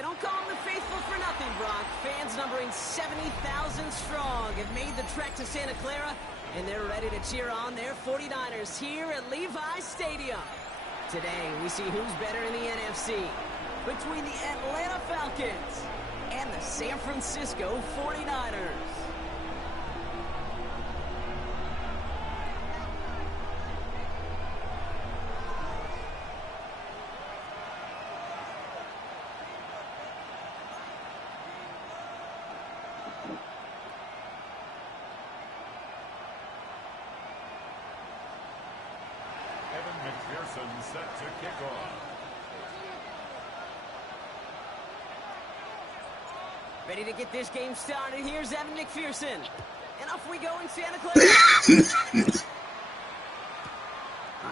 they don't call them the faithful for nothing, Brock. Fans numbering 70,000 strong have made the trek to Santa Clara, and they're ready to cheer on their 49ers here at Levi's Stadium. Today, we see who's better in the NFC between the Atlanta Falcons and the San Francisco 49ers. Set to kick off. Ready to get this game started. Here's Evan McPherson. And off we go in Santa Clara.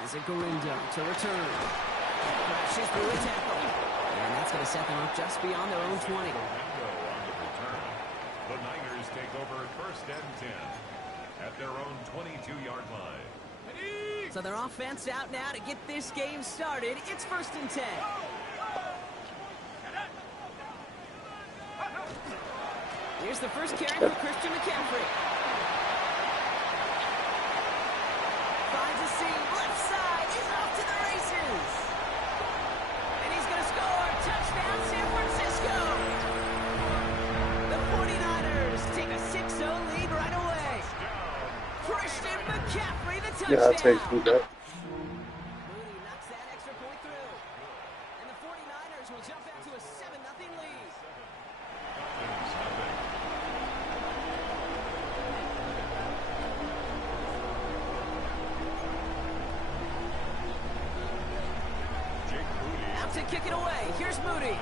Isaac Galindo to return. Crashes through a tackle. And that's going to set them up just beyond their own 20. On the return. The Niners take over first and 10 at their own 22-yard line. So their offense out now to get this game started. It's first and 10. Here's the first carry for Christian McCaffrey. Finds a seam, left side, he's off to the races. And he's going to score. Touchdown, San Francisco. The 49ers take a 6-0 lead right away. Christian McCaffrey, the touchdown. Yeah, I'll take that. Mooney knocks that extra point through. And the 49ers will jump out to a 7-0 lead. Out to kick it away. Here's Moody.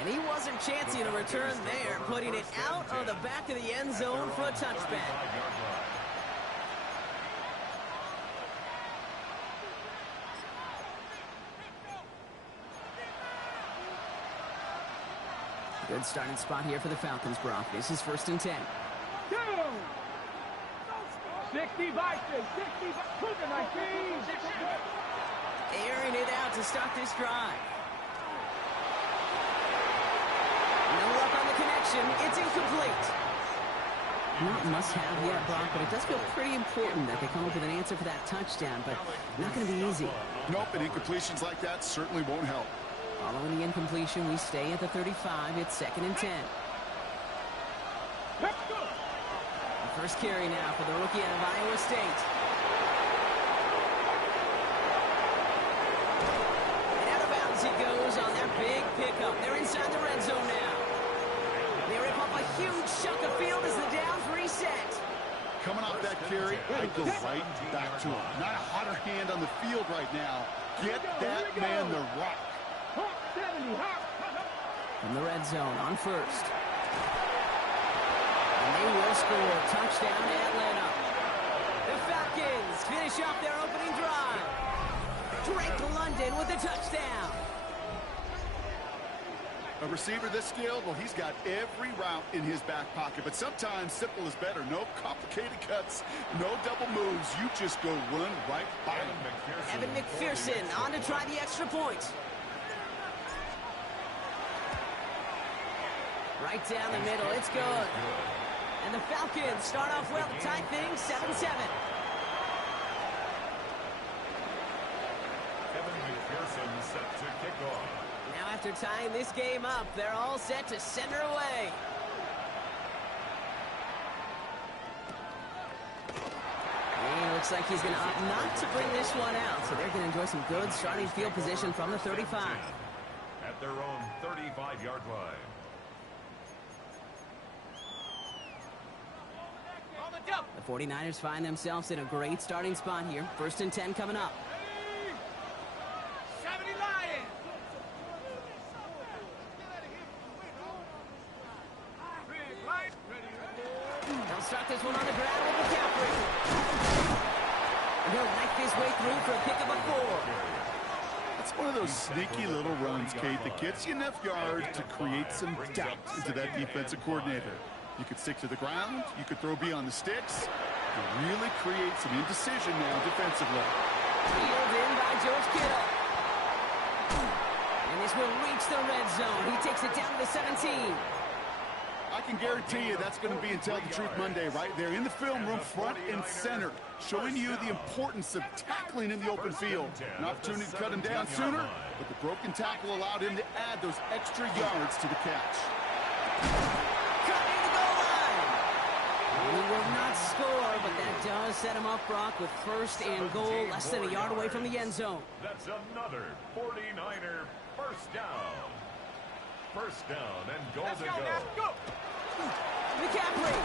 And he wasn't chancing a return there, putting it out of the back of the end zone for a touchback. Good starting spot here for the Falcons, Brock. This is first and 10. 60 Vikings, 60 Vikings, Airing it out to start this drive. No luck on the connection. It's incomplete. Not must-have yet, Brock, but it does feel pretty important that they come up with an answer for that touchdown, but not going to be easy. Nope, and incompletions like that certainly won't help. Following the incompletion, we stay at the 35. It's second and 10. The first carry now for the rookie out of Iowa State. And out of bounds he goes on their big pickup. They're inside the red zone now. They rip up a huge chunk of field as the downs reset. Coming off that carry, I go right back to him. Not a hotter hand on the field right now. Get that man the rock. From the red zone on first. And they will score. Touchdown to Atlanta. The Falcons finish off their opening drive. Drake London with a touchdown. A receiver this skilled, well, he's got every route in his back pocket. But sometimes simple is better. No complicated cuts, no double moves. You just go run right by him. Evan McPherson on to try the extra point. Right down the middle. It's good. And the Falcons start off well to tie things 7-7. Evan McPherson set to kick off. Now after tying this game up, they're all set to send her away. And it looks like he's going to opt not to bring this one out, so they're going to enjoy some good starting field position from the 35. At their own 35-yard line. The 49ers find themselves in a great starting spot here. First and 10 coming up. 70 Lions. They'll start this one on the ground with McCaffrey. He'll knife his way through for a pick of a 4. It's one of those sneaky little runs, Kate, that gets you enough yards to create some doubt into that defensive coordinator. You could stick to the ground. You could throw beyond the sticks. You really create some indecision now defensively. Peeled in by zone. He takes it down to the 17. I can guarantee you that's going to be in Tell the Truth Monday right there in the film room, front and center, showing you the importance of tackling in the open field. An opportunity to cut him down sooner, but the broken tackle allowed him to add those extra yards to the catch. Cutting the goal line. He will not score, but that does set him up, Brock, with first and goal, less than a yard away from the end zone. That's another 49er first down. First down and goal to go. McCaffrey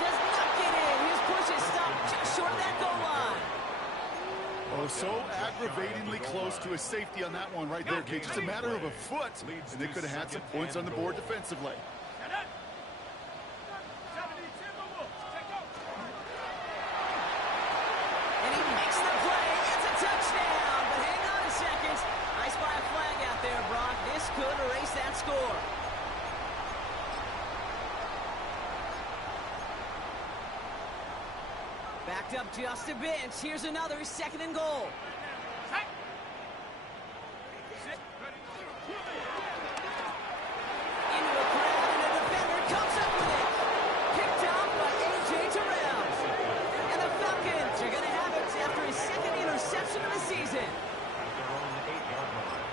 does not get in. His push is stopped just short of that goal line. Oh, so aggravatingly close to a safety on that one right there, Kate. Just a matter of a foot, and they could have had some points on the board defensively. And he makes the play. It's a touchdown. But hang on a second. I spy a flag out there, Brock. This could erase that score. Backed up just a bit. Here's another second and goal. Into a crowd, and the defender comes up with it. Picked up by A.J. Terrell. And the Falcons are going to have it after his second interception of the season. At their own 8-yard line.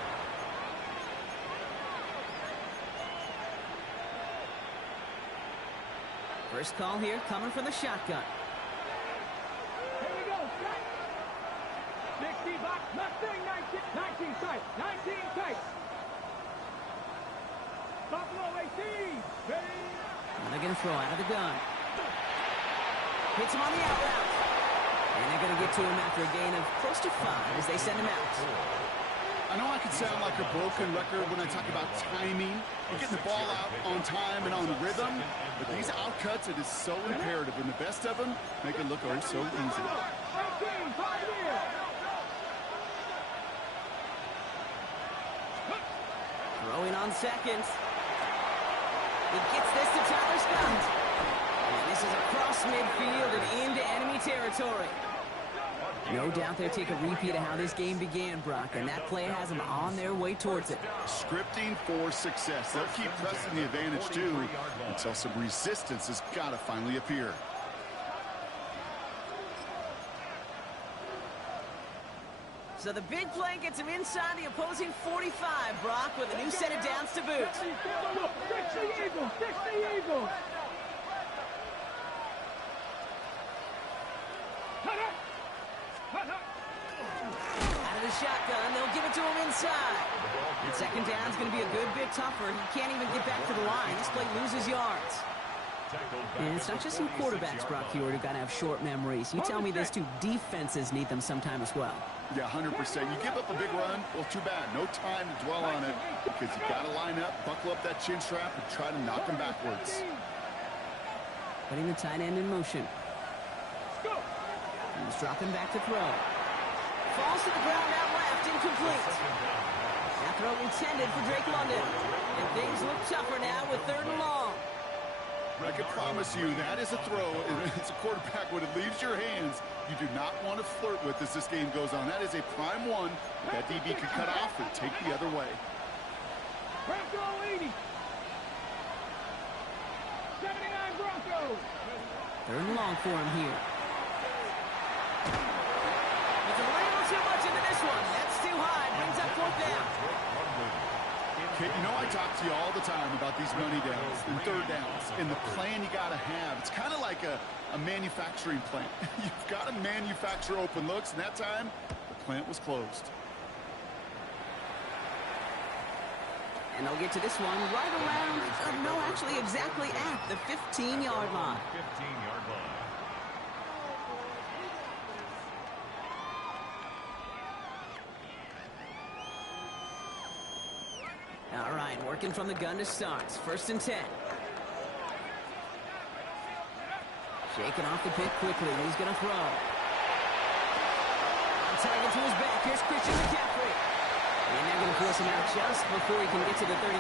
First call here coming from the shotgun. Here we go. 60 box. Mustang 19 tight. 19 tight. Buffalo 18. Ready. And they're going to throw out of the gun. Hits him on the out route. And they're going to get to him after a gain of close to 5 as they send him out. I know I can sound like a broken record when I talk about timing and getting the ball out on time and on rhythm, but these outcuts, it is so imperative, and the best of them make it look oh so easy. 19. Pioneer. Throwing on seconds. He gets this to Tyler Scott. And this is across midfield and into enemy territory. No doubt they'll take a repeat of how this game began, Brock, and that play has them on their way towards it. Scripting for success. They'll keep pressing the advantage, too, until some resistance has got to finally appear. So the big play gets him inside the opposing 45, Brock, with a new set of downs to boot. 60 Eagles. 60 Eagles. Out of the shotgun, they'll give it to him inside. And second down's going to be a good bit tougher. He can't even get back to the line. This play loses yards. And it's not just some quarterbacks, Brock, here who got to have short memories. You tell me these two defenses need them sometime as well. Yeah, 100%. You give up a big run, well, too bad. No time to dwell on it because you got to line up, buckle up that chin strap, and try to knock them backwards. Putting the tight end in motion. He's dropping back to throw. Falls to the ground out left, incomplete. That throw intended for Drake London. And things look tougher now with 3rd and long. I can promise you that is a throw. It's a quarterback when it leaves your hands. You do not want to flirt with as this game goes on. That is a prime one that DB could cut off and take the other way. Bronco 80. 79 Broncos. 3rd and long for him here. It's a little too much into this one. That's too high. Brings up 4th down. Kate, you know I talk to you all the time about these money downs and 3rd downs and the plan you got to have. It's kind of like a manufacturing plant. You've got to manufacture open looks, and that time the plant was closed. And they'll get to this one right around, no, actually exactly at the 15-yard line. 15-yard line. All right, working from the gun to start. 1st and 10. Shaking off the pick quickly. He's going to throw. On target to his back. Here's Christian McCaffrey. And they're going to force him out just before he can get to the 35.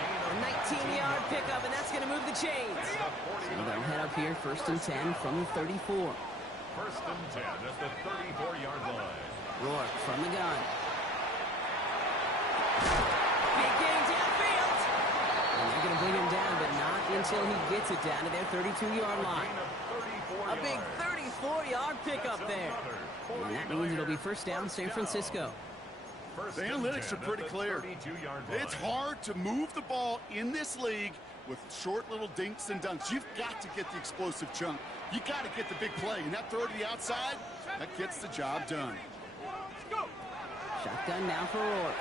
A 19-yard pickup, and that's going to move the chains. So they'll head up here, 1st and 10 from the 34. 1st and 10 at the 34-yard line. Rourke from the gun. Big game until he gets it down to their 32-yard line. A big 34-yard pickup there. And that means it'll be first down San Francisco. The analytics are pretty clear. It's hard to move the ball in this league with short little dinks and dunks. You've got to get the explosive chunk. You got to get the big play. And that throw to the outside, that gets the job done. Shotgun now for Rourke.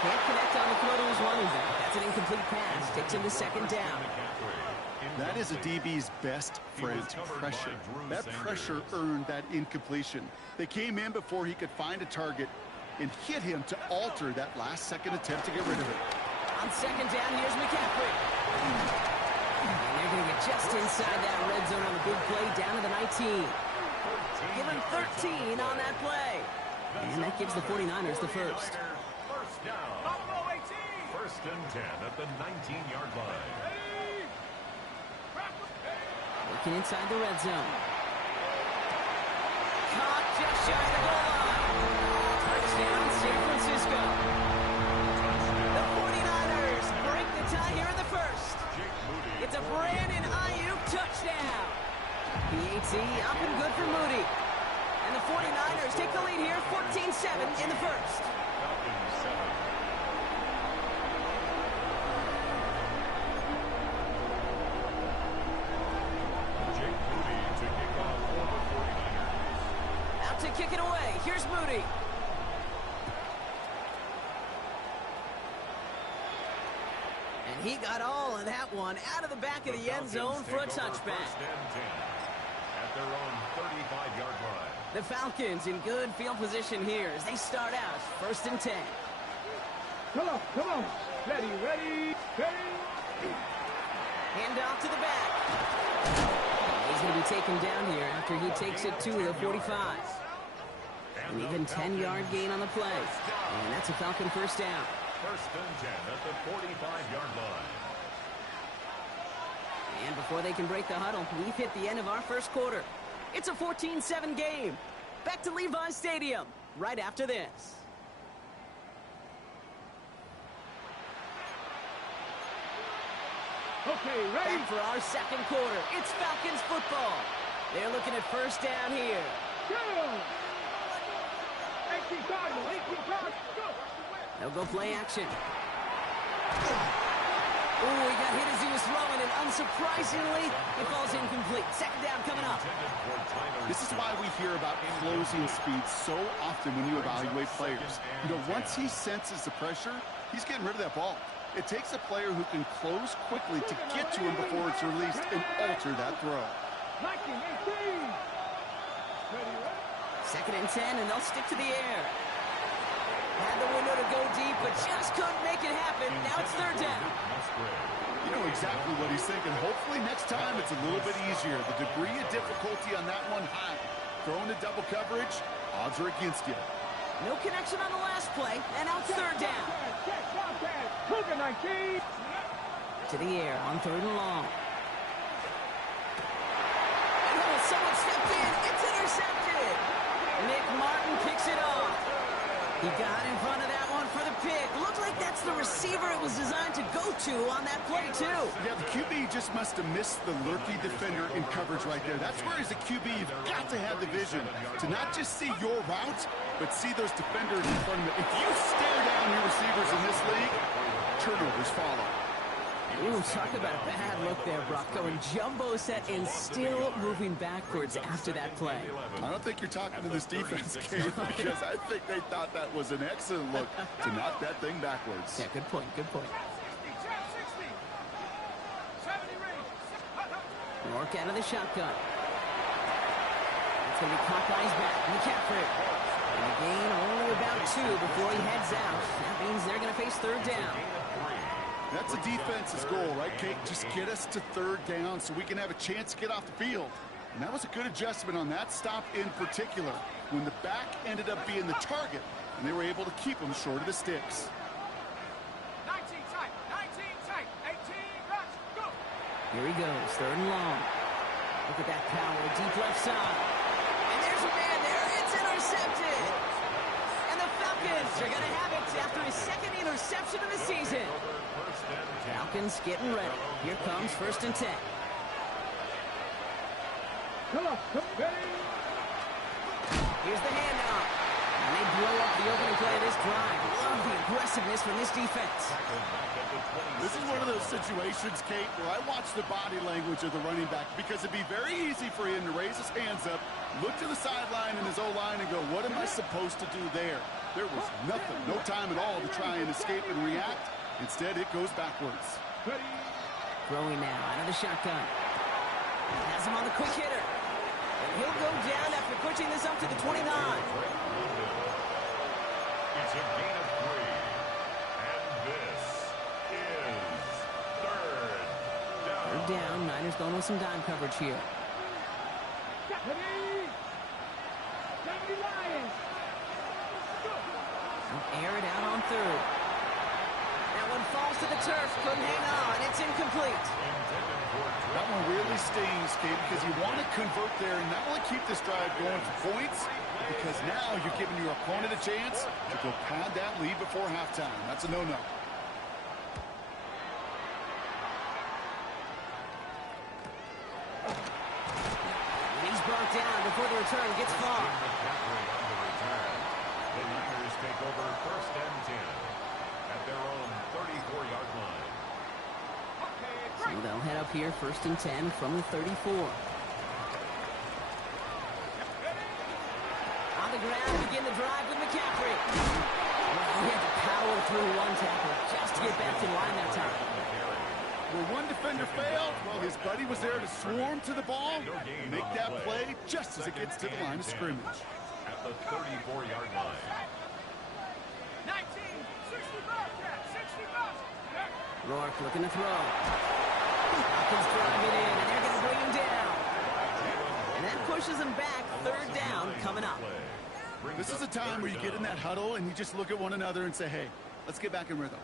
Can't connect on the throw to his running back. That's an incomplete pass. Takes him to second down. That is a DB's best friend, pressure. That pressure earned that incompletion. They came in before he could find a target and hit him to alter that last-second attempt to get rid of it. On second down, here's McCaffrey. And they're going to get just inside that red zone on the big play down to the 19. Give him 13 on that play. And that gives the 49ers the first. First down. First and 10 at the 19-yard line. Looking inside the red zone. Caught just shy of the goal line. Touchdown, San Francisco. The 49ers break the tie here in the first. It's a Brandon Ayuk touchdown. PAT up and good for Moody. And the 49ers take the lead here, 14-7 in the first. Out to kick it away. Here's Moody. And he got all of that one out of the back of the end zone for a touchback. At their own 35-yard line. The Falcons in good field position here as they start out first and 10. Come on. Ready. Hand off to the back. He's going to be taken down here after he takes it to the 45. An even 10-yard gain on the play. And that's a Falcon first down. First and 10 at the 45-yard line. And before they can break the huddle, we've hit the end of our first quarter. It's a 14-7 game. Back to Levi's Stadium right after this. Okay, ready? Back for our second quarter. It's Falcons football. They're looking at first down here. Go! 18 cards, go! They'll go play action. Ooh, he got hit as he was throwing, and unsurprisingly, it falls incomplete. Second down coming up. This is why we hear about closing speed so often when you evaluate players. You know, once he senses the pressure, he's getting rid of that ball. It takes a player who can close quickly to get to him before it's released and alter that throw. 19, 18. Second and 10, and they'll stick to the air. Had the window to go deep, but just couldn't make it happen. Now it's third down. You know exactly what he's thinking. Hopefully next time it's a little bit easier. The degree of difficulty on that one high. Throwing to double coverage, odds are against you. No connection on the last play, and now it's third down. Cougar 19. To the air on third and long. And someone stepped in. It's intercepted. Nick Martin picks it off. He got in front of that one for the pick. Looked like that's the receiver it was designed to go to on that play, too. Yeah, the QB just must have missed the lurky defender in coverage right there. That's where, as a QB, you've got to have the vision to not just see your route, but see those defenders in front of you. If you stare down your receivers in this league, turnovers follow. Ooh, talk about a bad look there, Brock. Going jumbo set and still moving backwards after that play. I don't think you're talking to this defense, Kate, because I think they thought that was an excellent look to knock that thing backwards. Yeah, good point, good point. Rourke out of the shotgun. It's going to be caught by his back. McCaffrey. And a gain only about 2 before he heads out. That means they're going to face third down. That's a defense's goal, right, Kate? Just get us to third down so we can have a chance to get off the field. And that was a good adjustment on that stop in particular, when the back ended up being the target, and they were able to keep him short of the sticks. 19 tight, 18 rush, go! Here he goes, third and long. Look at that power, deep left side. And there's a man there, it's intercepted! And the Falcons are going to have it after his second interception of the season. Falcons getting ready. Here comes 1st and 10. Here's the handoff. And they blow up the opening play of this drive. Love the aggressiveness from this defense. This is one of those situations, Kate, where I watch the body language of the running back because it'd be very easy for him to raise his hands up, look to the sideline in his O-line and go, what am I supposed to do there? There was nothing, no time at all to try and escape and react. Instead, it goes backwards. Throwing now out of the shotgun. Has him on the quick hitter. And he'll go down after pushing this up to the 29. It's a gain of 3. And this is 3rd down. 3rd down. Niners going with some dime coverage here. Air it out on 3rd. That one falls to the turf. Couldn't hang on. It's incomplete. That one really stings, Kate, because you want to convert there and not only keep this drive going for points, because now you're giving your opponent a chance to go pad that lead before halftime. That's a no-no. He's brought down before the return gets far. The Niners take over 1st and 10 at their own 34-yard line. So they'll head up here 1st and 10 from the 34. On the ground, begin the drive with McCaffrey. Well, he had to power through one tackle just to get back in line that time. Where one defender failed, well, his buddy was there to swarm to the ball and make that play just as it gets to the line of scrimmage. At the 34-yard line. 19, 60 Rourke looking to throw. Falcons drive it in, and they're going to bring him down. And that pushes him back. 3rd down coming up. This is a time where you get in that huddle and you just look at one another and say, hey, let's get back in rhythm.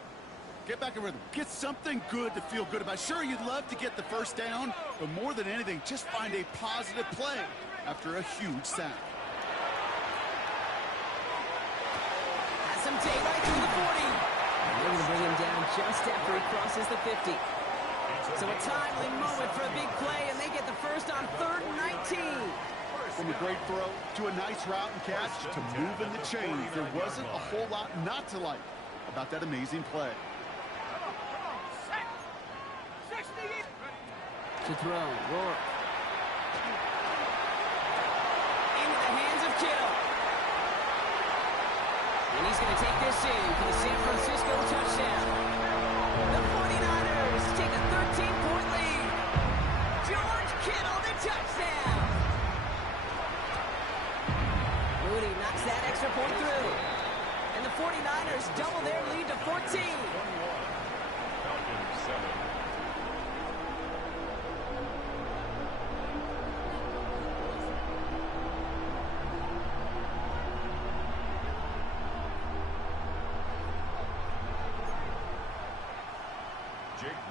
Get back in rhythm. Get something good to feel good about. Sure, you'd love to get the 1st down, but more than anything, just find a positive play after a huge sack. Has some daylight through the 40. And they're going to bring him down just after he crosses the 50. So a timely moment for a big play, and they get the 1st on 3rd and 19. From a great throw to a nice route and catch to moving the chains, there wasn't a whole lot not to like about that amazing play. To throw, Rourke. Into the hands of Kittle. And he's going to take this in for the San Francisco touchdown. The 49ers take a 13-point lead. George Kittle, the touchdown. Moody knocks that extra point through. And the 49ers double their lead to 14. Falcons 7.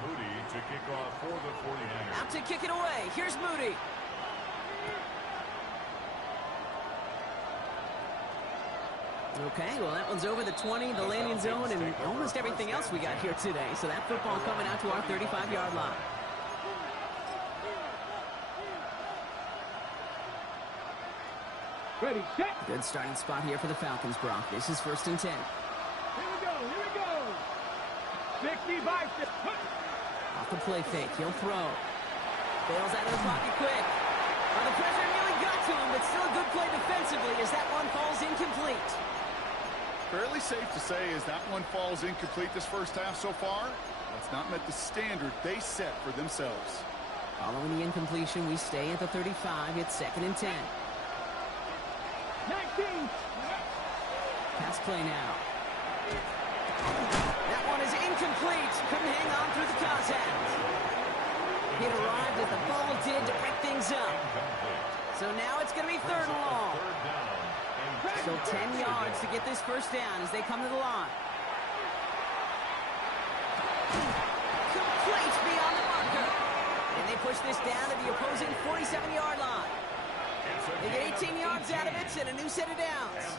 Moody to kick off for the 49ers. Out to kick it away. Here's Moody. Okay, well, that one's over the 20, the landing zone, and almost everything else we got here today. So that football coming out to our 35-yard line. Ready, set. Good starting spot here for the Falcons, Brock. This is 1st and 10. Here we go. 65. Off the play fake, he'll throw. Bails out of the pocket quick. Well, the pressure nearly got to him, but still a good play defensively as that one falls incomplete. Fairly safe to say as that one falls incomplete this 1st half so far. That's not met the standard they set for themselves. Following the incompletion, we stay at the 35. It's 2nd and 10. 19. Pass play now. That one is incomplete. Couldn't hang on through the contact. It arrived as the ball did to break things up. So now it's going to be 3rd and long. So 10 yards to get this 1st down as they come to the line. Complete beyond the marker. And they push this down to the opposing 47-yard line. They get 18 yards out of it and a new set of downs.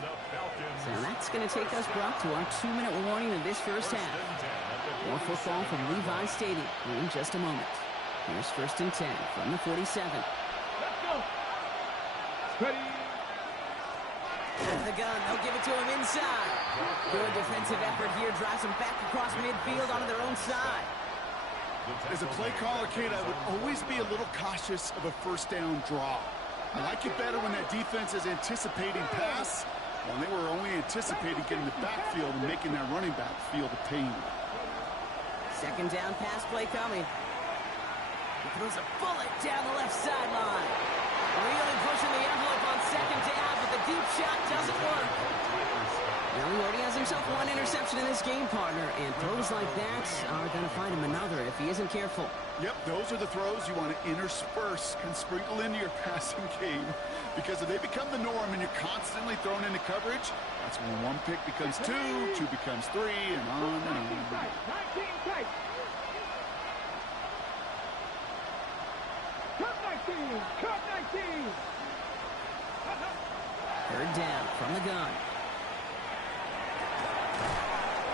So that's going to take us, Brock, to our 2-minute warning of this 1st half. More football from Levi Stadium in just a moment. Here's 1st and 10 from the 47. Let's go. Ready. Out of the gun, they'll give it to him inside. Good defensive effort here, drives him back across midfield onto their own side. As a play caller, Kate, I would always be a little cautious of a 1st down draw. I like it better when that defense is anticipating pass, when they were only anticipating getting the backfield and making that running back feel the pain. 2nd down pass play coming. He throws a bullet down the left sideline. Really pushing the envelope on 2nd down, but the deep shot doesn't work. Now he already has himself 1 interception in this game, partner, and throws like that are going to find him another if he isn't careful. Yep, those are the throws you want to intersperse and sprinkle into your passing game, because if they become the norm and you're constantly thrown into coverage, that's when 1 pick becomes 2, 2 becomes 3, and on and on. 19 tight. Cut 19. Cut 19. 3rd down from the gun.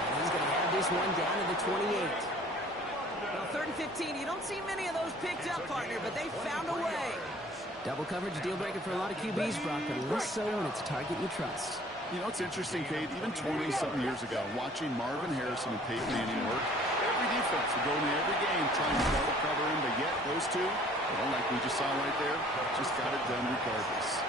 And he's going to have this one down to the 28. Well, 3rd and 15, you don't see many of those picked up, partner, but they found a way. Double coverage, a deal breaker for a lot of QBs, Brock, but less so when it's a target you trust. You know, it's interesting, Kate, even 20-something years ago, watching Marvin Harrison and Peyton Manning work, every defense would go into every game trying to double cover him, but yet those two, well, like we just saw right there, just got it done regardless.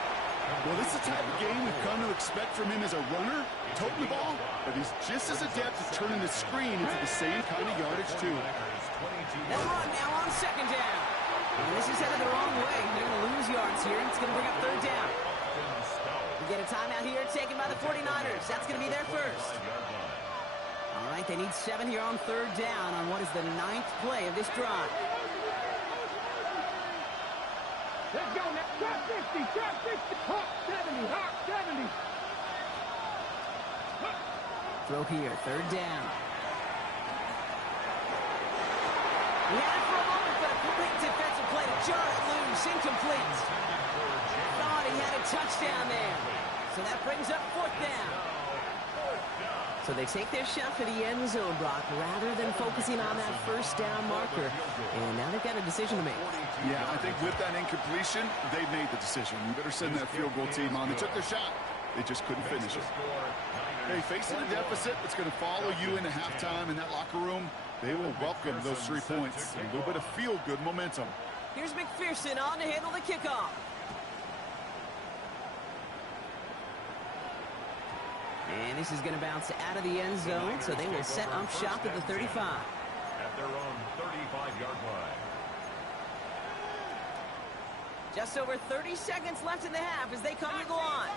Well, this is the type of game we've come to expect from him as a runner, toting the ball, but he's just as adept at turning the screen into the same kind of yardage, too. They'll run now on 2nd down. And this is headed the wrong way. They're going to lose yards here. It's going to bring up 3rd down. We get a timeout here taken by the 49ers. That's going to be their first. All right, they need 7 here on 3rd down on what is the 9th play of this drive. Let's go now. Top 50. Top 50. Hawk 70. Hawk 70. Throw here, 3rd down. He had it for a moment, but a great defensive play to jar it loose, incomplete. Thought he had a touchdown there. So that brings up 4th down. So they take their shot for the end zone, Brock, rather than focusing on that 1st down marker. And now they've got a decision to make. Yeah, I think with that incompletion, they made the decision. You better send that field goal team on. They took their shot. They just couldn't finish it. Hey, facing a deficit that's going to follow you into halftime in that locker room, they will welcome those 3 points. A little bit of feel-good momentum. Here's McPherson on to handle the kickoff. And this is going to bounce out of the end zone, so they will set up shop at the 35. At their own 35-yard line. Just over 30 seconds left in the half as they come to the line.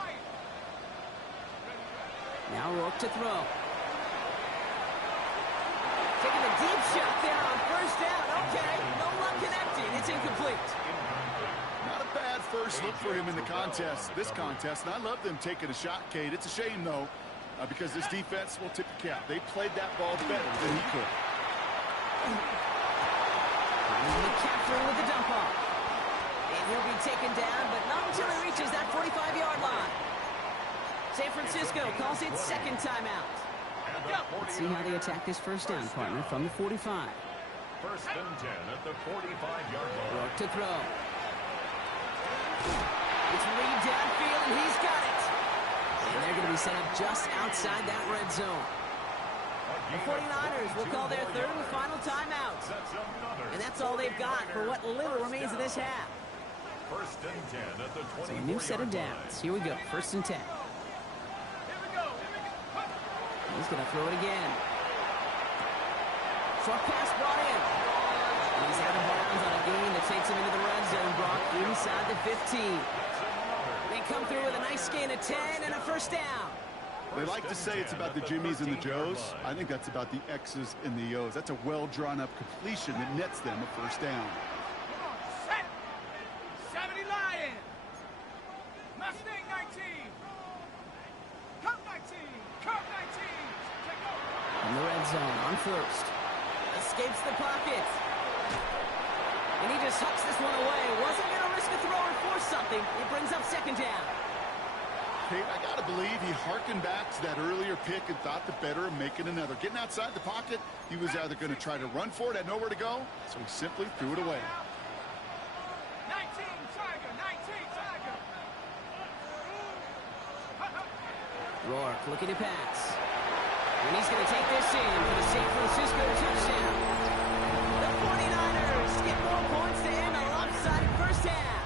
Now Rourke to throw. Taking a deep shot there on 1st down. Okay, no luck connecting. It's incomplete. Not a bad first look for him in the contest, this contest. And I love them taking a shot, Kate. It's a shame, though, because this defense will tip the cap. They played that ball better than he could. McCaffrey with the dump off. And he'll be taken down, but not until he reaches that 45-yard line. San Francisco calls it 2nd timeout. Let's see how they attack this 1st down, partner, from the 45. 1st and 10 at the 45-yard line. Rourke to throw. It's Reed downfield, and he's got it. And they're going to be set up just outside that red zone. The 49ers will call their 3rd and final timeout. And that's all they've got for what little remains of this half. 1st and 10 at the 24-yard line. So a new set of downs. Here we go, 1st and 10. He's going to throw it again. Short pass brought in. And he's out of bounds on a gain that takes him into the red zone, Brock, inside the 15. They come through with a nice gain of 10 and a 1st down. They like to say it's about the Jimmies and the Joes. I think that's about the X's and the O's. That's a well-drawn-up completion that nets them a 1st down. Set. 70 Lion. Mustang 19. Cup 19. Cup 19. In the red zone on 1st. Escapes the pocket. And he just hucks this one away. Wasn't going to risk a throw or force something. It brings up 2nd down. Kate, I got to believe he harkened back to that earlier pick and thought the better of making another. Getting outside the pocket, he was either going to try to run for it, had nowhere to go, so he simply threw it away. 19 Tiger, 19 Tiger. Rourke looking to pass. And he's going to take this in for the San Francisco touchdown. The 49ers get more points to end a lopsided first half.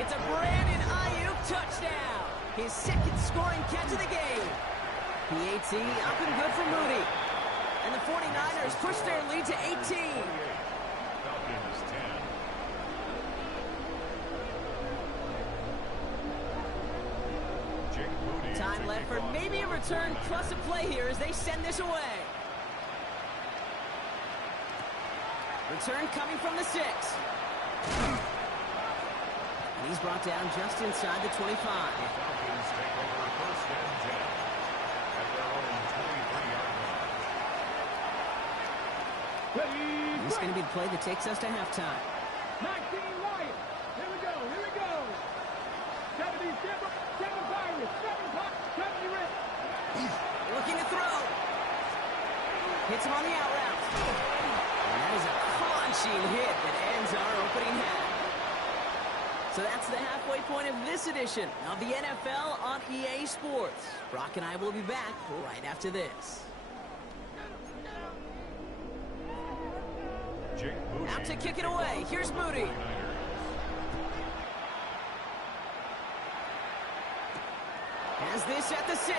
It's a Brandon Ayuk touchdown. His second scoring catch of the game. PAT up and good for Moody. And the 49ers push their lead to 18. Falcons 10. Jake Moody. Time left for maybe a return plus a play here as they send this away. Return coming from the 6. And he's brought down just inside the 25. The Falcons take over first and 10 at their own 23-yard line. This is going to be the play that takes us to halftime. 19 Lions. Here we go, here we go. 70 Zebra, 7 Pirates, 7 Pirates, 70 Reds. Looking to throw. Hits him on the out route. And that is a crunching hit that ends our opening half. So that's the halfway point of this edition of the NFL on EA Sports. Brock and I will be back right after this. Jake Moody. Out to kick it away. Here's Moody. Has this at the 6.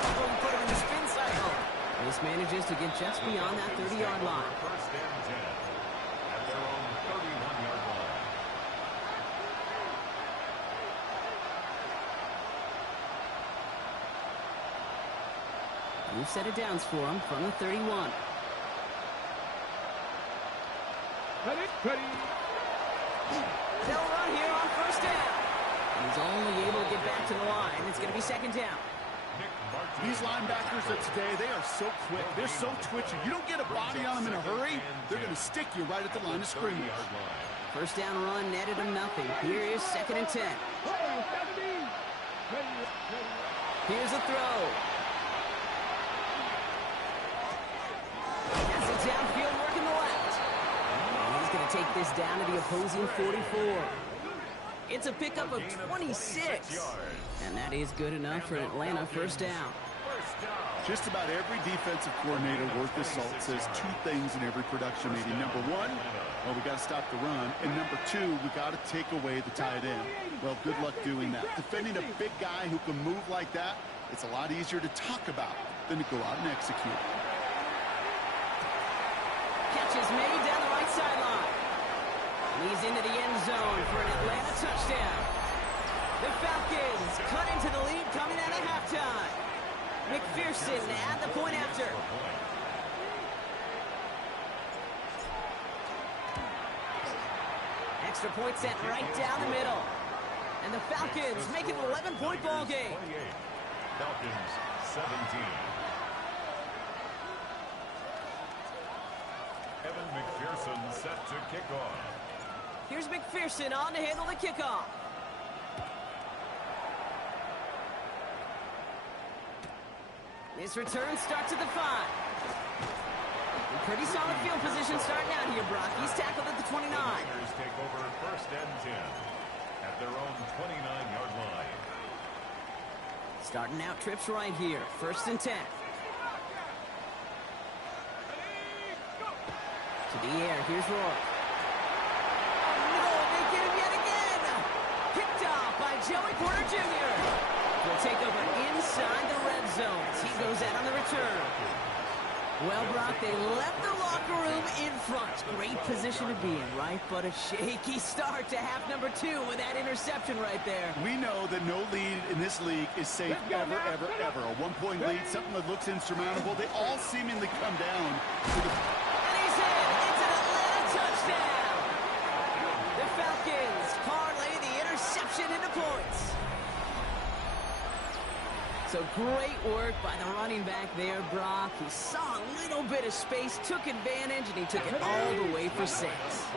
Oh, put him in the spin cycle. This manages to get just beyond that 30-yard line. First and 10 at their own 31-yard line. New set of downs for him from the 31. Ready. They'll run here on first down. And he's only able to get back to the line. It's going to be second down. These linebackers of today, they are so quick. They're so twitchy. You don't get a body on them in a hurry, they're going to stick you right at the line of scrimmage. First down run netted him nothing. Here is second and 10. Here's a throw. Has it downfield working the left. And he's going to take this down to the opposing 44. It's a pickup of 26. And that is good enough for an Atlanta first down. Just about every defensive coordinator worth his salt says two things in every production meeting. Number one, well, we got to stop the run. And number two, we got to take away the tight end. Well, good luck doing that. Defending a big guy who can move like that, it's a lot easier to talk about than to go out and execute. Catch is made down the right sideline. Leads into the end zone for an Atlanta touchdown. The Falcons cut into the lead coming out of halftime. McPherson at the point after. Extra point sent right down the middle. And the Falcons make it an 11-point ball game. Falcons 17. Evan McPherson set to kick off. Here's McPherson on to handle the kickoff. This return starts at the 5. Pretty solid field position starting out here, Brock. He's tackled at the 29. The Niners take over first and 10 at their own 29-yard line. Starting out trips right here. First and 10. To the air. Here's Rourke. Oh, no. They get him yet again. Picked off by Joey Porter Jr. Will take over inside the red zone. He goes out on the return. Well, Brock, they left the locker room in front. Great position to be in, right? But a shaky start to half number 2 with that interception right there. We know that no lead in this league is safe ever, ever, ever. A one-point lead, something that looks insurmountable. They all seemingly come down to the... And he's in. It's an Atlanta touchdown. The Falcons parlay the interception into points. So great work by the running back there, Brock. He saw a little bit of space, took advantage, and he took it all the way for 6.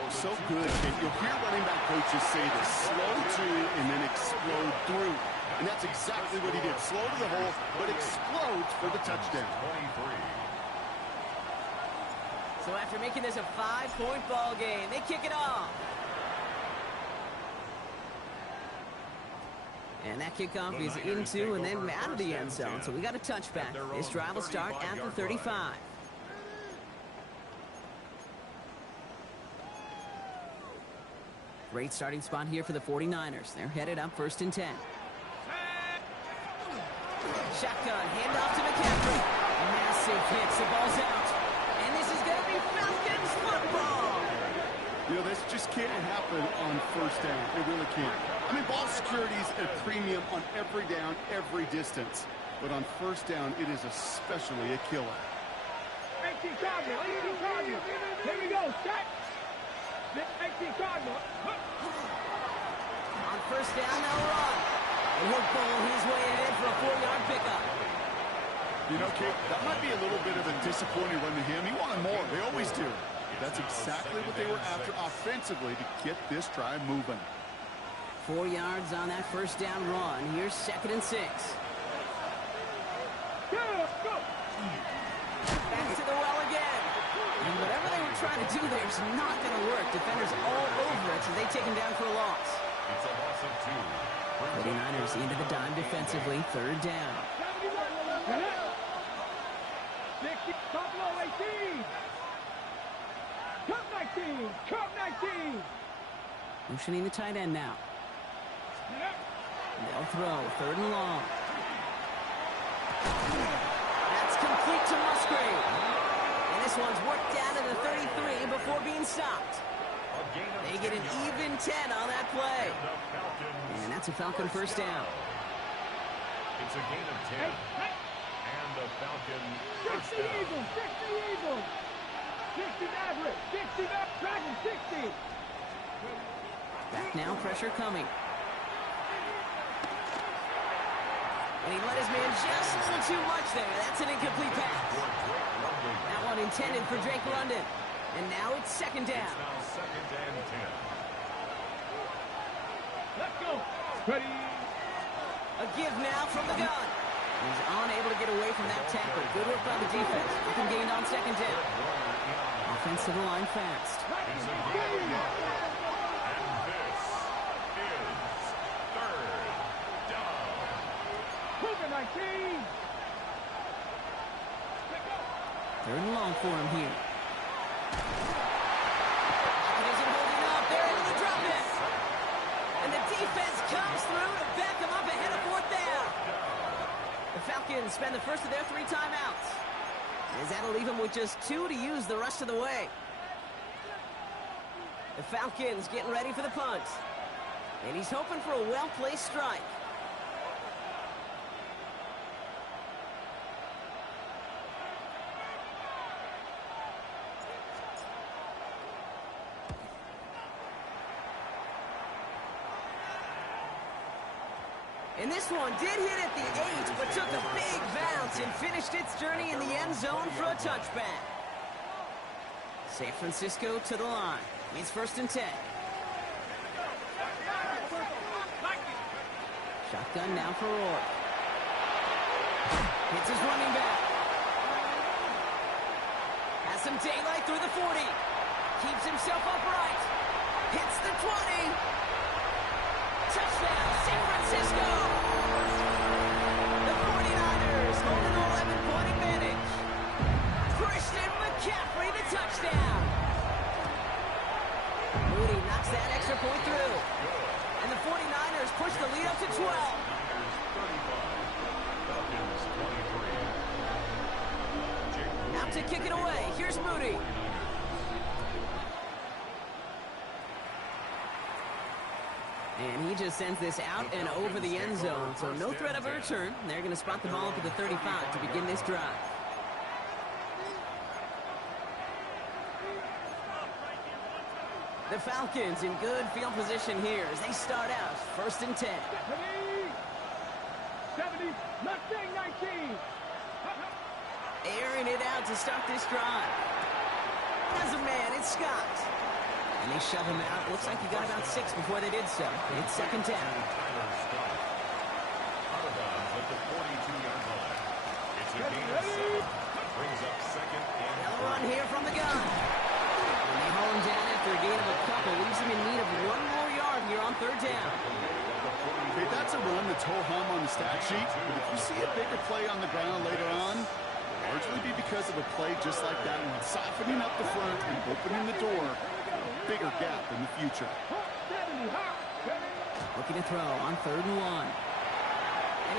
So good, Kate. You'll hear running back coaches say this: slow to and then explode through. And that's exactly what he did. Slow to the hole, but explodes for the touchdown. 23. So after making this a 5-point ball game, they kick it off. And that kickoff is into and then out of the end zone. So we got a touchback. This drive will start at the 35. Great starting spot here for the 49ers. They're headed up 1st and 10. Shotgun, handoff to McCaffrey. Massive hits, the ball's out. And this is going to be Falcons football. You know, this just can't happen on 1st down. It really can't. I mean, ball security is a premium on every down, every distance. But on 1st down, it is especially a killer. 18 Cardinal, 18 Cardinal. Here we go, set. 18 Cardinal. On 1st down, they'll run. And he'll bowl his way in for a 4-yard pickup. You know, Kate, that might be a little bit of a disappointing run to him. He wanted more. They always do. That's exactly what they were after offensively to get this drive moving. 4 yards on that 1st down run. Here's 2nd and 6. Go, go. Back to the well again. And whatever they were trying to do there is not going to work. Defenders all over it, so they take him down for a loss. It's a loss of 2. 49ers into the dime defensively. 3rd down. 60, top low, 18. Cup 19, Cup 19. Motioning the tight end now. They'll throw. 3rd and long. That's complete to Musgrave. And this one's worked down to the 33 before being stopped. They get an even 10 on that play. And that's a Falcon 1st down. It's a gain of 10. And the Falcon 60 1st down. Eagles, 60 Eagles. 60 Maverick, 60 Dragon, 60. Back now, pressure coming. And he let his man just a little too much there. That's an incomplete pass. That one intended for Drake London. And now it's 2nd down. It's now 2nd and 10. Let's go. Ready. A give now from the gun. He's unable to get away from that tackle. Good work by the defense. Nothing gained on 2nd down. Offense to the line fast. It's a gain of 1. And this is 3rd down. Cougar 19. 3rd and long for him here. It isn't holding up. They're able to drop it. And the defense comes through to back them up ahead of 4th down. The Falcons spend the first of their 3 timeouts. As that'll leave them with just 2 to use the rest of the way. The Falcons getting ready for the punt. And he's hoping for a well-placed strike. And this one did hit at the 8, but took a big bounce and finished its journey in the end zone for a touchback. San Francisco to the line. It's 1st and 10. Shotgun now for Rourke. Hits his running back. Has some daylight through the 40. Keeps himself upright. Hits the 20. Touchdown, San Francisco! The 49ers hold an 11-point advantage. Christian McCaffrey, the touchdown. Moody knocks that extra point through. And the 49ers push the lead up to 12. Out to kick it away. Here's Moody. And he just sends this out and over the end zone. So no threat of a return. They're going to spot the ball up at the 35 to begin this drive. The Falcons in good field position here as they start out 1st and 10. 70. 70, Mustang 19. Airing it out to start this drive. As a man, it's Scott. And they shove him out. Looks like he got about 6 before they did so. It's second down. Out of bounds at the 42-yard line. It's a gain of 7. Brings up second and They'll run here from the gun. And they haul him down after a gain of a couple. Leaves him in need of 1 more yard here on third down. Okay, that's a run that's ho-hum on the stat sheet, but if you see a bigger play on the ground later on, largely be because of a play just like that one, softening up the front and opening the door, bigger gap in the future. Looking to throw on third and 1. And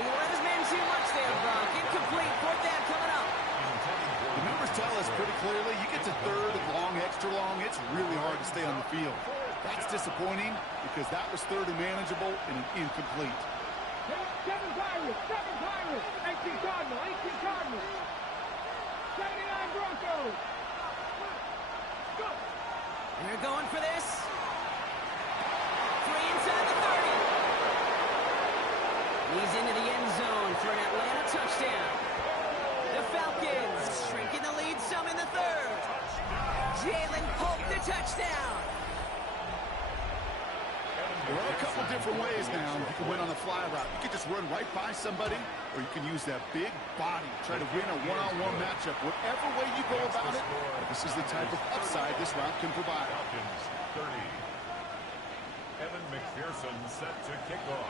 he let his man too much there, Brock. Incomplete. Fourth down coming up. The numbers tell us pretty clearly, you get to third and long, extra long, it's really hard to stay on the field. That's disappointing because that was third and manageable and an incomplete. 7 Pirates, 18 Cardinals. 79 Broncos. Go. And they're going for this. 3 inside the 30. He's into the end zone for an Atlanta touchdown. The Falcons shrinking the lead some in the third. Jalen Polk, the touchdown. There are a couple different ways now. You can win on the fly route. You can just run right by somebody, or you can use that big body, try to win a one-on-one matchup. Whatever way you go about it, this is the type of upside this route can provide. Falcons 30. Evan McPherson set to kick off.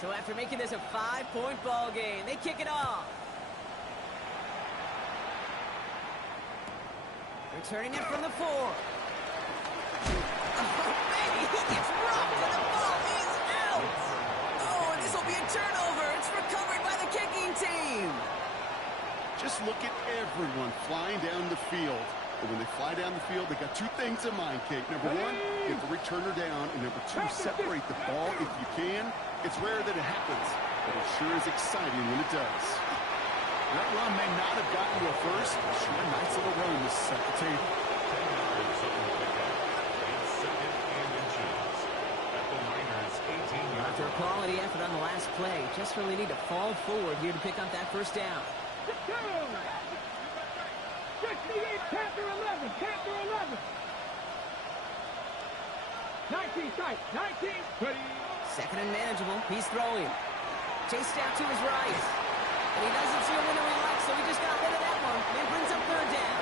So after making this a 5-point ball game, they kick it off. Returning it from the 4. Oh, baby, he gets rocked and the ball is out. Oh, and this will be a turnover. It's recovered by the kicking team. Just look at everyone flying down the field. And when they fly down the field, they got 2 things in mind, Kate. Number 1, get the returner down. And number 2, separate the ball if you can. It's rare that it happens, but it sure is exciting when it does. That run may not have gotten to a first, but sure a nice little run to set the table. 10 yards on the pickup. It's second and inches at the Niners' 18-yard After a quality effort on the last play, just really need to fall forward here to pick up that first down. 68, Panther 11. 19 sight, 19, 20. Second and manageable. He's throwing. Chased out to his right. And he doesn't see a winner he likes, so he just got rid of that one. And it brings up third down.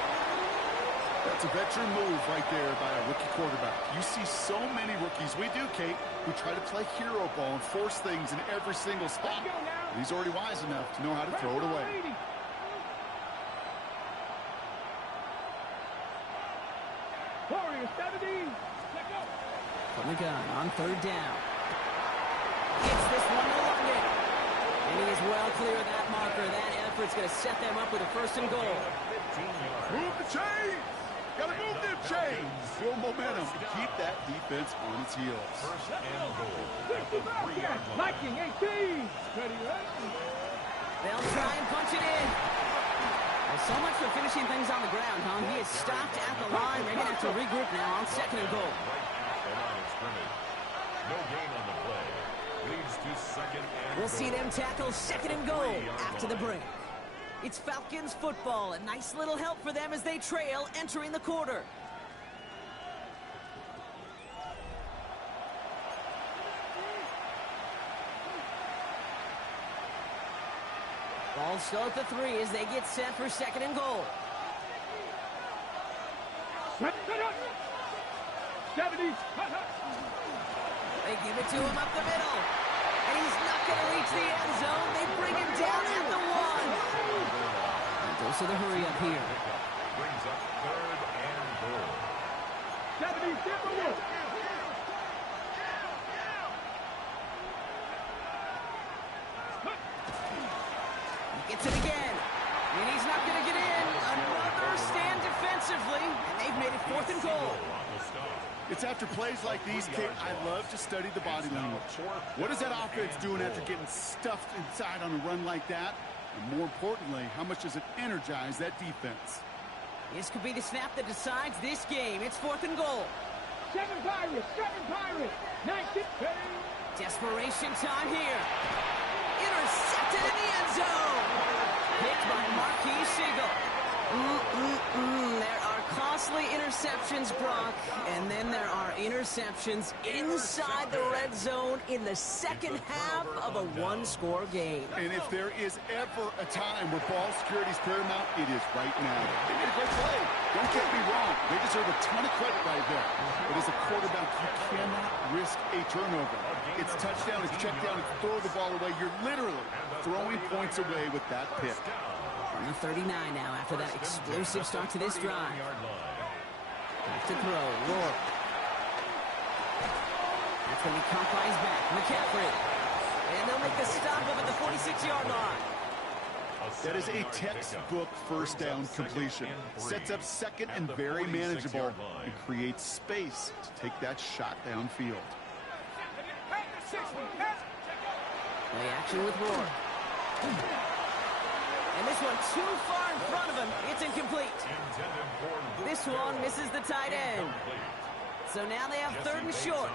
That's a veteran move right there by a rookie quarterback. You see so many rookies, we do, Kate, who try to play hero ball and force things in every single spot. And he's already wise enough to know how to throw it away. Warriors 70. From the gun on third down. Gets this one to London. And he is well clear of that marker. That effort's going to set them up with a first and goal. Move the chains! Gotta move them chains! Build momentum. Keep that defense on its heels. First and goal at the 3-yard line. Viking 18. Ready, They'll try and punch it in. Well, so much for finishing things on the ground, huh? He is stopped at the line. They're going to have to regroup now on second and goal. The line of scrimmage. No gain on the play. Leads to second and We'll see them tackle second and goal 3-yard after the line. break. It's Falcons football. A nice little help for them as they trail entering the quarter. Ball still at the 3 as they get set for second and goal. 70. They give it to him up the middle. And he's not going to reach the end zone. They bring him down at the 1. And goes to the hurry up here. Brings up third and goal. 70, Timberwolves. He gets it again. And he's not going to get in. Another stand defensively. And they've made it fourth and goal. It's after plays like these, Kate, I love to study the body language. What is that offense doing after getting stuffed inside on a run like that? And more importantly, how much does it energize that defense? This could be the snap that decides this game. It's fourth and goal. Seven Pirates. 19. Desperation time here. Intercepted in the end zone. Picked by Marquis Siegel. There are costly interceptions, Brock, and then there are interceptions inside the red zone in the second half of a one-score game. And if there is ever a time where ball security is paramount, it is right now. They made a great play. Don't get me wrong. They deserve a ton of credit right there. But as a quarterback, you cannot risk a turnover. It's touchdown, it's check down, it's throw the ball away. You're literally throwing points away with that pick. On the 39 now after that explosive start to this drive. Back to throw. Rourke. That's going to be caught by his back. McCaffrey. And they'll make the stop up at the 46-yard line. That is a textbook first down completion. Sets up second and very manageable and creates space to take that shot downfield. Play action with Rourke. And this one too far in front of him. It's incomplete. This one misses the tight end. So now they have third and short.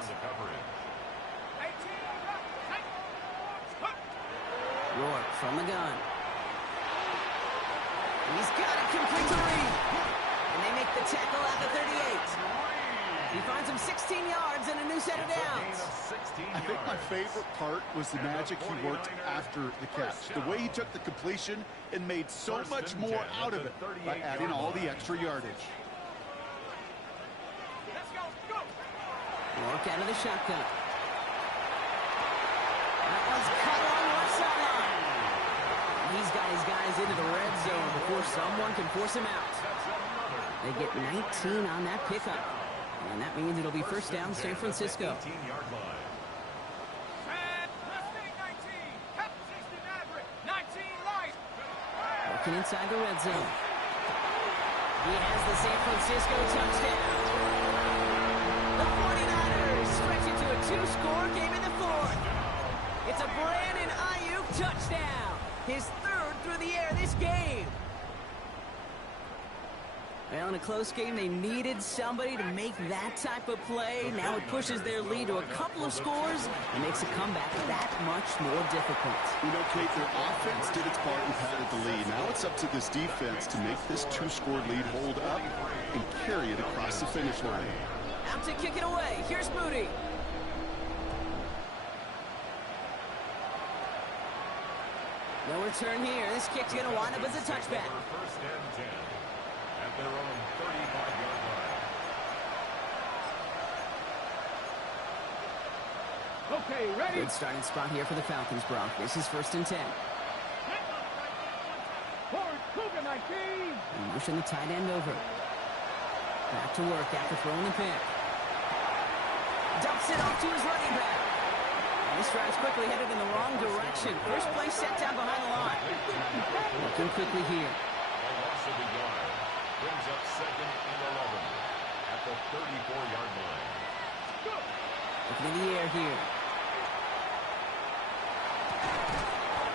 Rourke from the gun. He's got it complete to Reed. And they make the tackle at the 38. He finds him 16 yards and a new set of downs. I think my favorite part was the magic he worked after the catch. The way he took the completion and made so much more out of it by adding all the extra yardage. Rourke out of the shotgun. That one's cut on the left sideline. He's got his guys into the red zone before someone can force him out. They get 19 on that pickup. And that means it'll be first down San Francisco. Working inside the red zone. He has the San Francisco touchdown. The 49ers stretch it to a two-score game in the fourth. It's a Brandon Ayuk touchdown. His third through the air this game. Well, in a close game, they needed somebody to make that type of play. Now it pushes their lead to a couple of scores and makes a comeback that much more difficult. You know, Kate, their offense did its part and padded the lead. Now it's up to this defense to make this two-score lead hold up and carry it across the finish line. Out to kick it away. Here's Moody. No return here. This kick's going to wind up as a touchback. First and 10 at their own 35-yard line. Okay, ready? Good starting spot here for the Falcons, Brock. This is first and 10. Forward, Cougar 19. And motion the tight end over. Back to work after throwing the pick. Dumps it off to his running back. And this drive's quickly headed in the wrong direction. First play set down behind the line. Looking quickly here. A loss of the yard brings up second and 11 at the 34-yard line. Looking in the air here.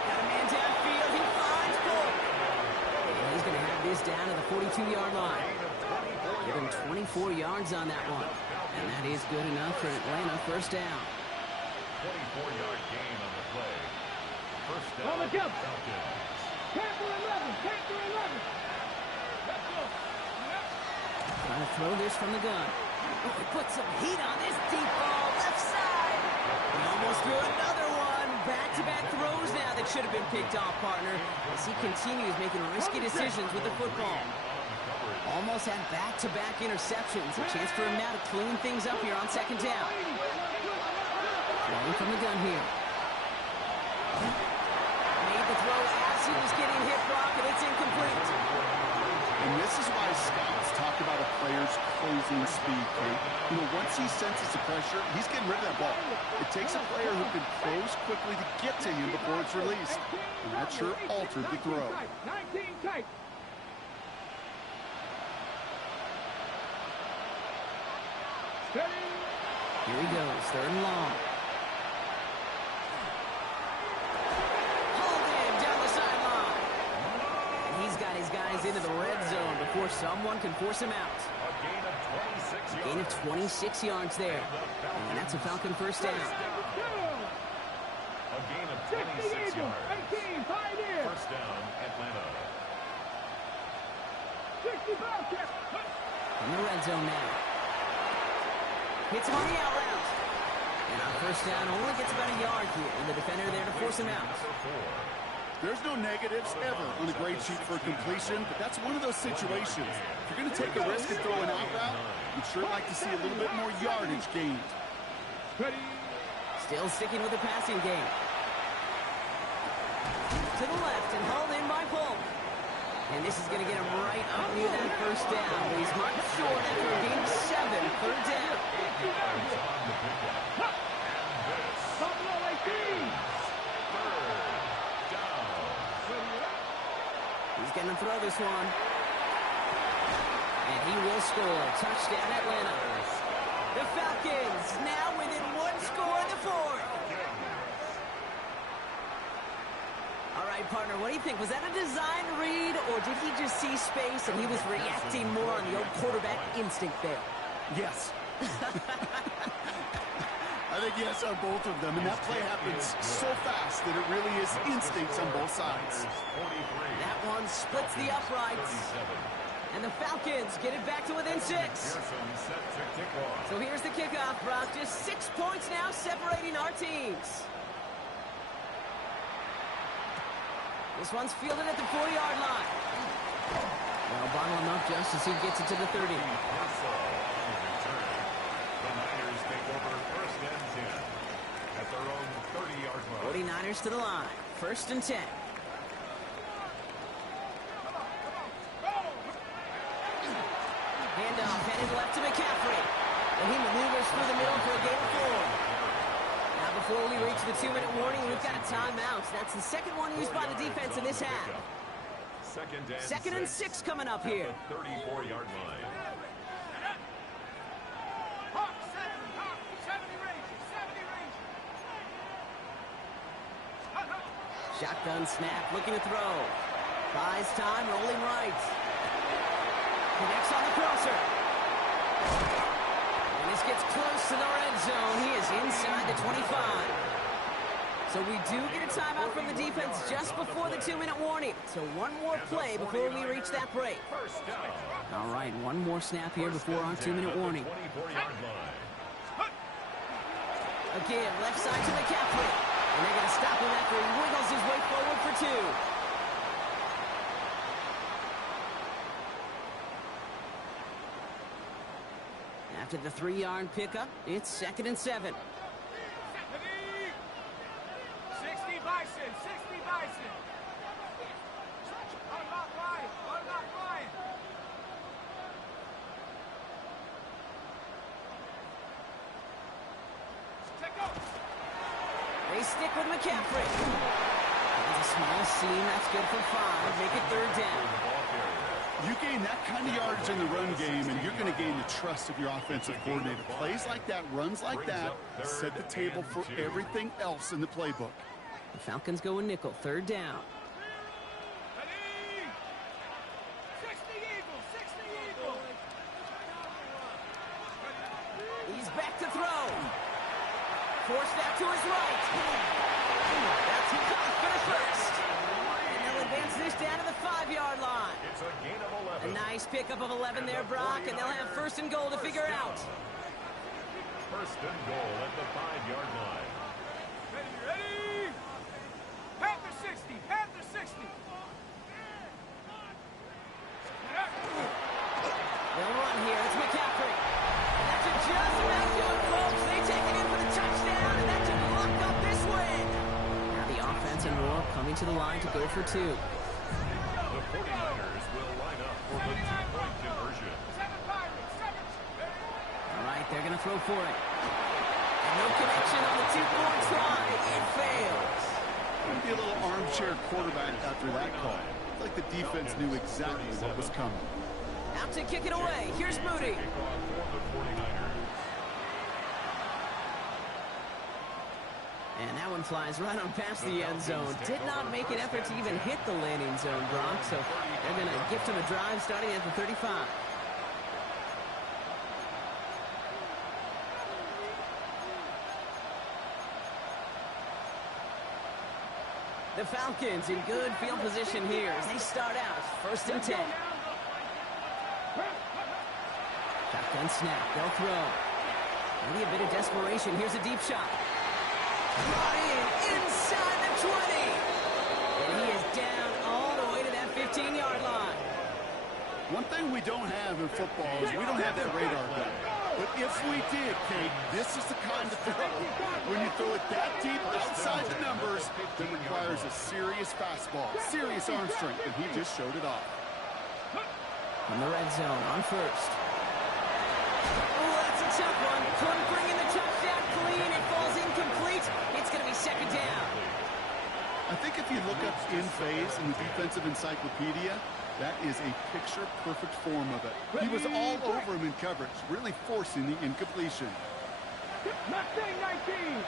Got a man downfield. He finds Bull. And he's going to have this down to the 42-yard line. Give him 24 yards on that one. And that is good enough for Atlanta. First down. 24-yard gain on the play. First down. On the jump. Falcons. Panther 11. Panther 11. Let's go. Trying to throw this from the gun. Oh, he put some heat on this deep ball. Left side. He almost threw another one. Back-to-back throws now that should have been picked off, partner. As he continues making risky decisions with the football. Almost had back-to-back interceptions. A chance for him now to clean things up here on second down. Throwing from the gun here. Made the throw as he was getting hit, Brock, and it's incomplete. And this is why scouts talk about a player's closing speed, Kate. You know, once he senses the pressure, he's getting rid of that ball. It takes a player who can close quickly to get to him before it's released. And that sure altered the throw. 19 tight. Steady. Here he goes, third and long. Hauled in down the sideline. And he's got his guys into the red zone before someone can force him out. A gain of 26 yards. Gain of 26 yards there. And that's a Falcon first down. A gain of 26 yards. 18, Pioneer. First down, Atlanta. 60 Falcons. In the red zone now. Hits him on the out route. And on first down, only gets about a yard here. And the defender there to force him out. There's no negatives ever on a grade sheet for completion, but that's one of those situations. If you're going to take a risk and throw an out route, you'd sure like to see a little bit more yardage gained. Still sticking with the passing game. To the left and hauled in by Polk. And this is going to get him right up near that first down. But he's marked short after a gain of 7, third down. Buffalo 18. He's going to throw this one. And he will score. Touchdown, Atlanta. The Falcons now within one score in the fourth. All right, partner, what do you think? Was that a design read, or did he just see space and he was reacting more on the old quarterback instinct there? Yes. I think yes on both of them, and that play happens so fast that it really is instincts on both sides. That one splits the uprights. And the Falcons get it back to within 6. So here's the kickoff, Brock. Just 6 points now separating our teams. This one's fielded at the 40-yard line. Well, bottle him up just as he gets it to the 30. At their own 30-yard line. 49ers to the line. First and 10. Handoff headed left to McCaffrey. And he maneuvers through the middle for a gain of 4. Now before we reach the 2-minute warning, we've got a timeout. That's the second one used by the defense in this half. Second and 6 coming up here. 34-yard line. Shotgun snap, looking to throw. Buys time, rolling right. Connects on the crosser. And this gets close to the red zone. He is inside the 25. So we do get a timeout from the defense just before the 2-minute warning. So one more play before we reach that break. All right, one more snap here before our 2-minute warning. Again, left side to McCaffrey. And they're going to stop him after he wiggles his way forward for 2. After the 3-yard pickup, it's second and 7. 60 Bison, 60 Bison. Unlock Ryan, unlock Ryan. Check out. They stick with McCaffrey. That's a small seam. That's good for 5. Make it third down. You gain that kind of yardage in the run game, and you're going to gain the trust of your offensive coordinator. Plays like that, runs like that, set the table for everything else in the playbook. The Falcons go in nickel. Third down. 60 Eagles, 60 Eagles. He's back to throw. Forced out to his right. That's he caught first. And they'll advance this down to the 5-yard line. It's a gain of 11. A nice pickup of 11 there, Brock, and they'll have first and goal to figure out. First and goal at the 5-yard line. Ready? Panther 60, Panther 60. They'll run here. It's McCaffrey. And that's just about good, folks. They take it in for the touchdown, and that should lock up this win. Now the offense and Roar coming to the line to go for 2. The 49ers will line up for the 2-point conversion. 7 Pirates, 7. All right, they're going to throw for it. And no connection on the 2-point try. It fails. Going to be a little armchair quarterback after that call. It's like the defense knew exactly what was coming. Out to kick it away. Here's Moody. And that one flies right on past the end zone. Did not make an effort to even hit the landing zone, Brock. So they're going to gift him a drive starting at the 35. The Falcons in good field position here as they start out 1st and 10. Shotgun snap. They'll throw. Maybe a bit of desperation. Here's a deep shot. Brought in inside the 20. And he is down all the way to that 15-yard line. One thing we don't have in football is we don't have that radar gun. But if we did, Kate, this is the kind of throw, when you throw it that deep outside the numbers, that requires a serious fastball, serious arm strength, and he just showed it off. In the red zone on 1st. Oh, that's a tough one. Couldn't bring in the touchdown clean. It falls incomplete. It's going to be 2nd down. I think if you look up in phase in the defensive encyclopedia, that is a picture-perfect form of it. He was all over him in coverage, really forcing the incompletion. Mustang 19.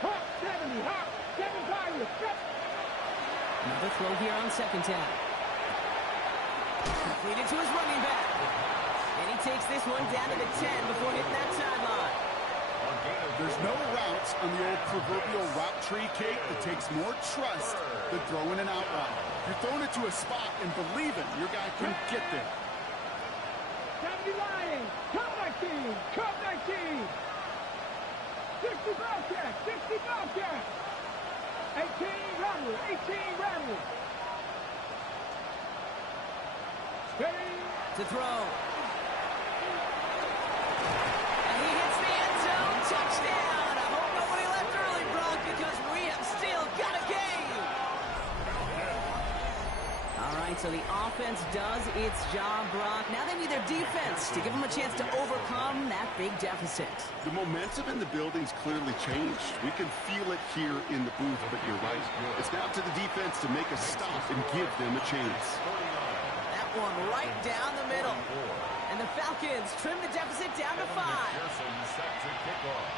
Hawk 70. Hawk 75. Another throw here on 2nd down. Completed to his running back. And he takes this one down to the 10 before hitting that sideline. There's no routes on the old proverbial route tree, Kate, that takes more trust than throwing an out route. You're throwing it to a spot and believing your guy can get there. 70 Lions. Cup 19. Cup 19. 60 Bobcat. 60 Bobcat. 18 Rattle. 18 Rattle. Ready. To throw. And he hits the end zone. Touchdown. I hope nobody left early, Brock, because we have still got a game. All right, so the offense does its job, Brock. Now they need their defense to give them a chance to overcome that big deficit. The momentum in the building's clearly changed. We can feel it here in the booth, but you're right. It's now to the defense to make a stop and give them a chance. That one right down the middle. And the Falcons trim the deficit down to 5. Set to kick off.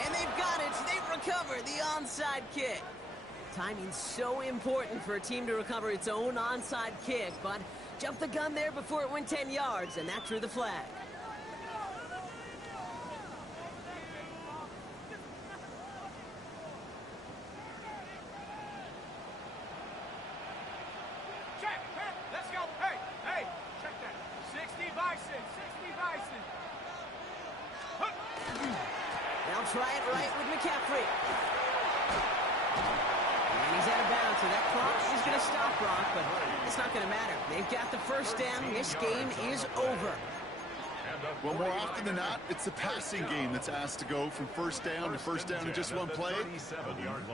And they've got it. They've recovered the onside kick. Timing's so important for a team to recover its own onside kick, but jumped the gun there before it went 10 yards, and that drew the flag. Check. Let's go. Hey. Check that. 60 Bison. 60 Bison. They'll try it right with McCaffrey. And he's out of bounds, so that clock is going to stop, Brock, but it's not going to matter. They've got the 1st down. This game is over. Well, more often than not, it's the passing game that's asked to go from 1st down to 1st down in just one play.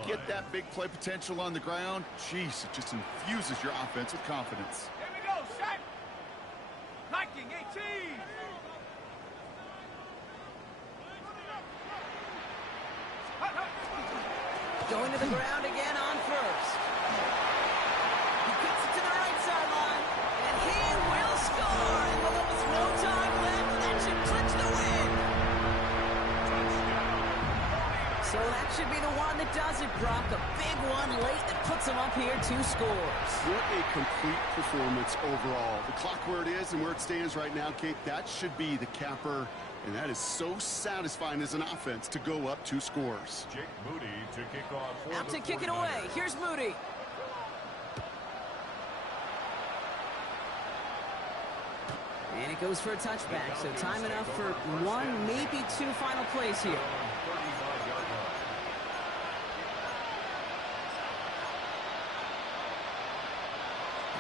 Get that big play potential on the ground. Jeez, it just infuses your offense with confidence. Here we go. Set. Viking 18. Going to the ground again on 1st. He cuts it to the right sideline, and he will score. And with almost no time left, that should clinch the win. So that should be the one that does it, Brock. A big one late that puts him up here 2 scores. What a complete performance overall. The clock where it is and where it stands right now, Kate, that should be the capper. And that is so satisfying as an offense to go up 2 scores. Jake Moody to kick off. Out to kick it away. Here's Moody. And it goes for a touchback, so time enough for 1, maybe 2 final plays here.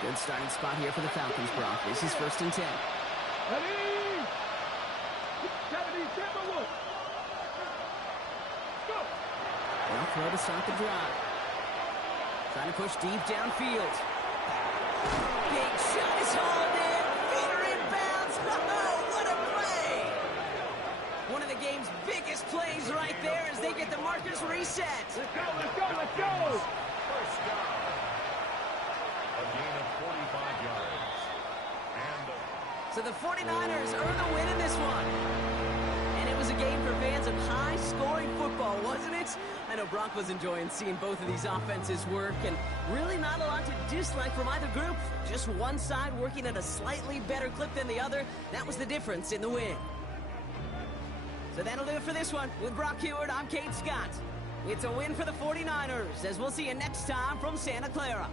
Good starting spot here for the Falcons, Brock. This is 1st and 10. Ready. 70 Timberwolves. Go. They'll throw to start the drive. Trying to push deep downfield. Big shot is hauled in. Feet are inbounds. Oh, what a play! One of the game's biggest plays right there as they get the markers reset. Let's go. First down. A gain of 45 yards. And So the 49ers earn the win in this one. And it was a game for fans of high-scoring football, wasn't it? I know Brock was enjoying seeing both of these offenses work, and really not a lot to dislike from either group. Just one side working at a slightly better clip than the other. That was the difference in the win. So that'll do it for this one. With Brock Heward, I'm Kate Scott. It's a win for the 49ers, as we'll see you next time from Santa Clara.